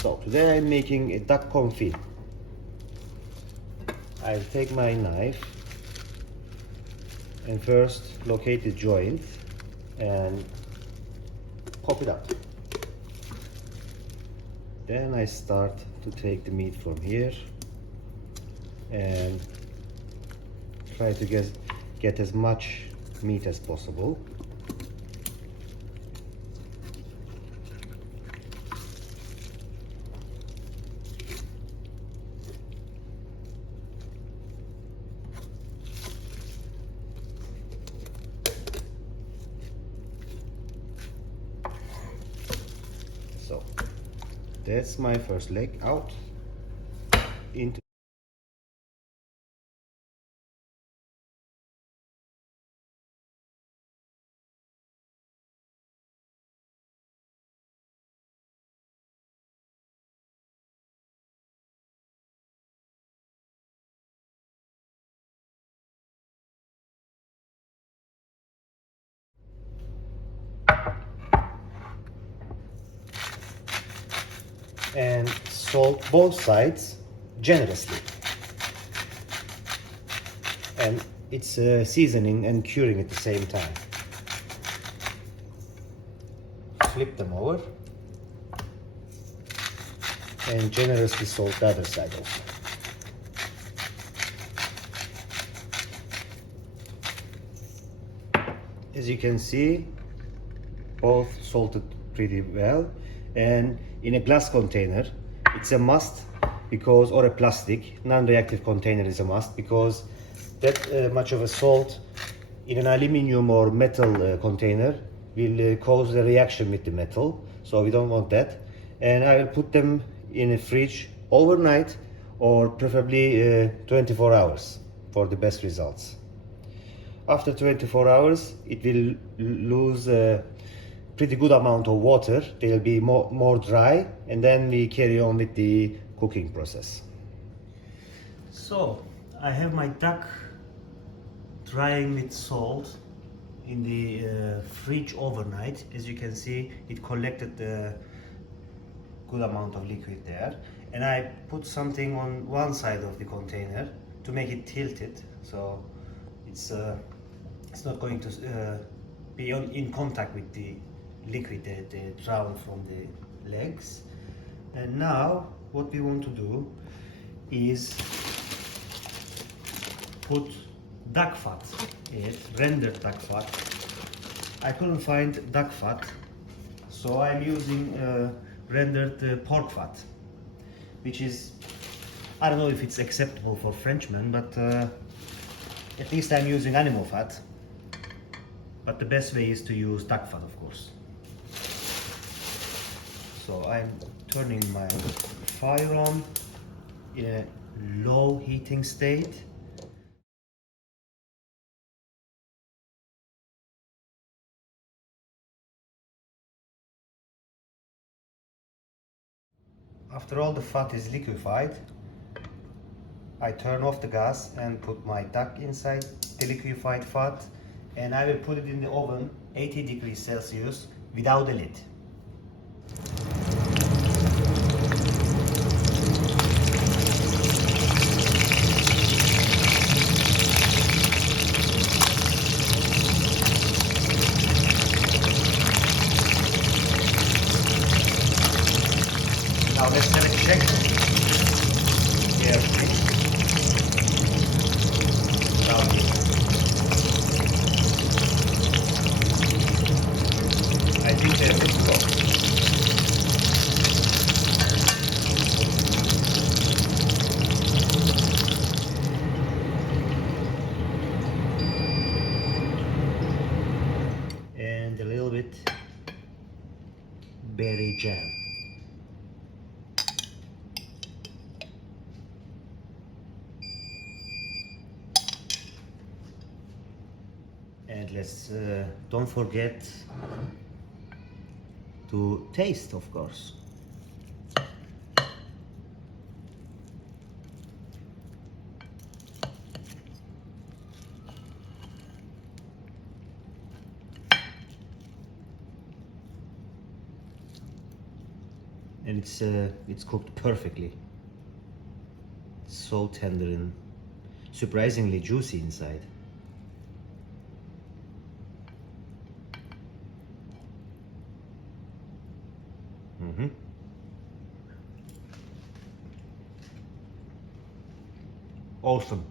So today I'm making a duck confit. I'll take my knife and first locate the joint and pop it up. Then I start to take the meat from here and try to get as much meat as possible. So that's my first leg out into. And salt both sides generously, and it's seasoning and curing at the same time. Flip them over and generously salt the other side also. As you can see, both salted pretty well, and in a glass container it's a must, because, or a plastic non-reactive container is a must, because that much of a salt in an aluminium or metal container will cause a reaction with the metal, so we don't want that. And I will put them in a fridge overnight, or preferably 24 hours for the best results. After 24 hours it will lose a pretty good amount of water. They'll be more dry, and then we carry on with the cooking process. So I have my duck drying with salt in the fridge overnight. As you can see, it collected a good amount of liquid there, and I put something on one side of the container to make it tilted, so it's not going to be in contact with the liquid that drawn from the legs. And now what we want to do is put duck fat in it, rendered duck fat. I couldn't find duck fat, so I'm using rendered pork fat, which is, I don't know if it's acceptable for Frenchmen, but at least I'm using animal fat. But the best way is to use duck fat, of course. So I'm turning my fire on in a low heating state. After all the fat is liquefied, I turn off the gas and put my duck inside the liquefied fat, and I will put it in the oven 80 degrees Celsius without a lid. Now let's have a check. Carefully. I think they're good to go. And a little bit berry jam. And let's don't forget to taste, of course. and it's cooked perfectly. It's so tender and surprisingly juicy inside. Awesome.